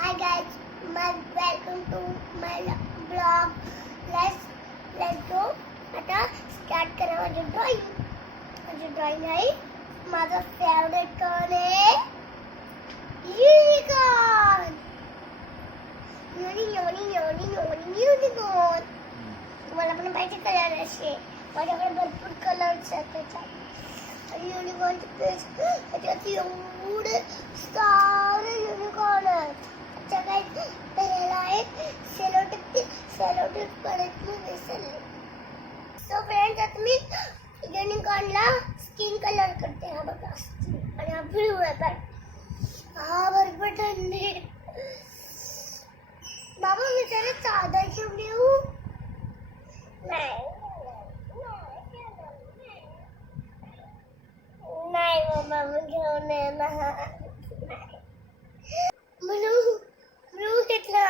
Hi guys, my welcome to my blog. Let's let's go. आता start करा माझी drawing माझी ड्रॉइंग आहे माझा फेवरेट कलर आहे unicorn uni uni uni uni unicorn तुम्हाला पण पाहिजे कलर असे माझ्याकडे भरपूर कलर्स आहेत त्याच्यात युनिकॉर्नचे पेज त्याच्यात एवढे आता मी युनिकॉर्नला स्किन कलर करते हा बघा आणि हा। ब्लू आहे पण हा भरपूर थंडी. बाबा मी त्याला चादर घेऊन येऊ नाही नाही बाबा मी घेऊन येणार म्हणून ब्लू घेतला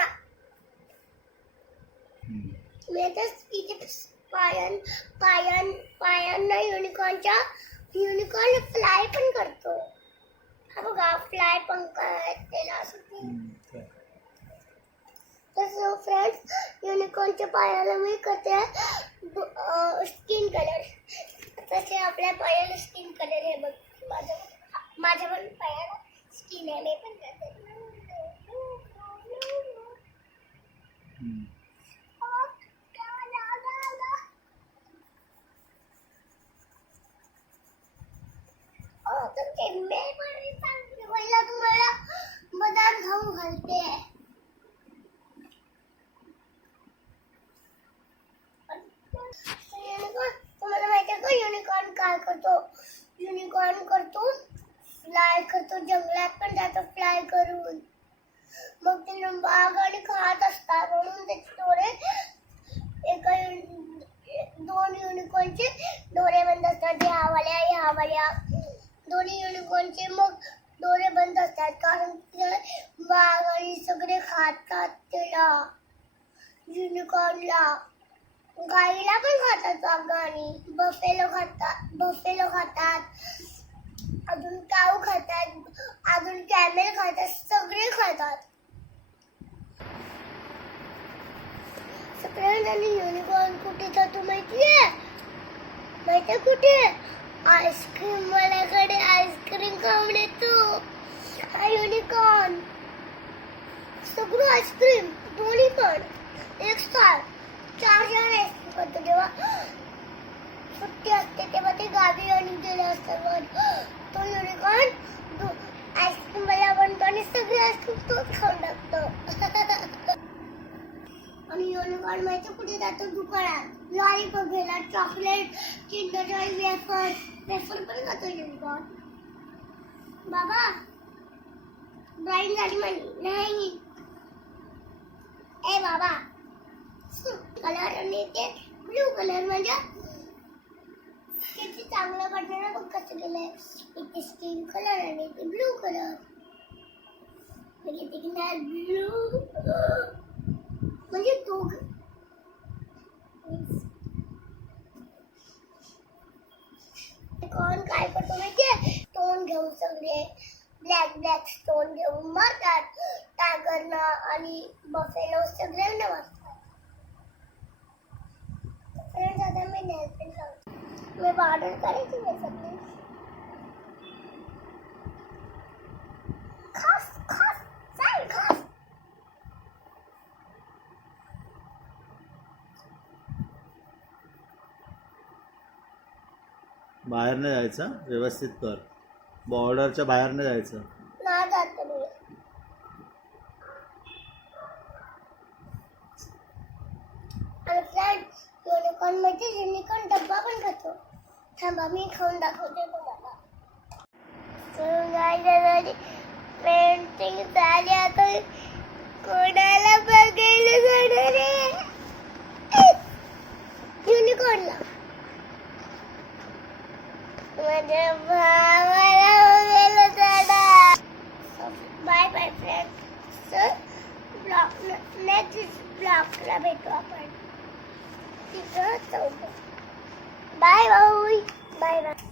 मी आता इथे पायन पायन पायांना युनिकॉर्नच्या युनिकॉर्न फ्लाय पण करतो. हा बघा फ्लाय पंख त्याला असं तसं फ्रेंड्स युनिकॉर्नच्या पायाला मी करते स्किन कलर तसे आपल्या पायाला स्किन कलर आहे बघ. माझ्या माझ्या पण पायाला स्किन आहे मी पण करते. खाऊ घालते युनिकॉर्न तुम्हाला माहिती आहे का युनिकॉर्न फ्लाय करतो जंगलात पण जातो फ्लाय करून मग ते बाग आणि खात असतात म्हणून त्याचे डोळे एका दोन युनिकॉर्नचे डोळे बंद असतात ह्यावाल्या ह्यावाल्या दोन्ही युनिकॉर्नचे मग डोळे बंद असतात कारण ते वाघ आणि सगळे खातात त्याला. युनिकॉर्नला गाईला पण खातात वाघ आणि बफेलो खातात बफेलो खातात. अजून काऊ खातात अजून कॅमेल खातात सगळे खातात. सगळ्यांना युनिकॉर्न कुठे जातो माहितीये? माहितीये कुठे? आईस्क्रीम वाल्याकडे आईस्क्रीम खाऊन येतो हा युनिकॉर्न सगळं आईस्क्रीम दोन्ही पण एक साथ चार चार आईस्क्रीम करतो जेव्हा सुट्टी असते तेव्हा ते गावी आणि गेले असतात. तो युनिकॉर्न आईस्क्रीम वाला बनतो आणि सगळे आईस्क्रीम तोच खाऊन आणि युनिकॉर्न माहिती कुठे जातो दुकानात लॉलीपॉप घ्यायला chocolate, Kinder Joy, wafer. Wafer पण खातो युनिकॉर्न बाबा ड्रॉइंग झाली माझी नाही ए बाबा कलर आणि ते ब्लू कलर म्हणजे किती चांगलं वाटतं ना बघ कसं केलंय इथे स्किन कलर आणि इथे ब्लू कलर। ब्लू। सगळे ब्लॅक ब्लॅक स्टोन घेऊन मारतात. टायगरना आणि बफेलो सगळ्यांना मारतात. फ्रेंड्स आता मी नेल पेंट मी ऑर्डर करायची मी सगळी. खास खास चाल खास. बाहेर नाही जायचं व्यवस्थित कर. बॉर्डरच्या बाहेर नाही जायचं जात मी. आणि फ्रेंड्स युनिकॉर्नमध्ये युनिकॉर्न डब्बा पण खातो. थांबा मी खाऊन दाखवते तुम्हाला. पेंटिंग झाली आता. कोणाला बघायला जाणार आहे? युनिकॉर्नला माझ्या असं ब्लॉक नेक्स्ट ब्लॉकला भेटू आपण तिथं चौक बाय बाय बाय बाय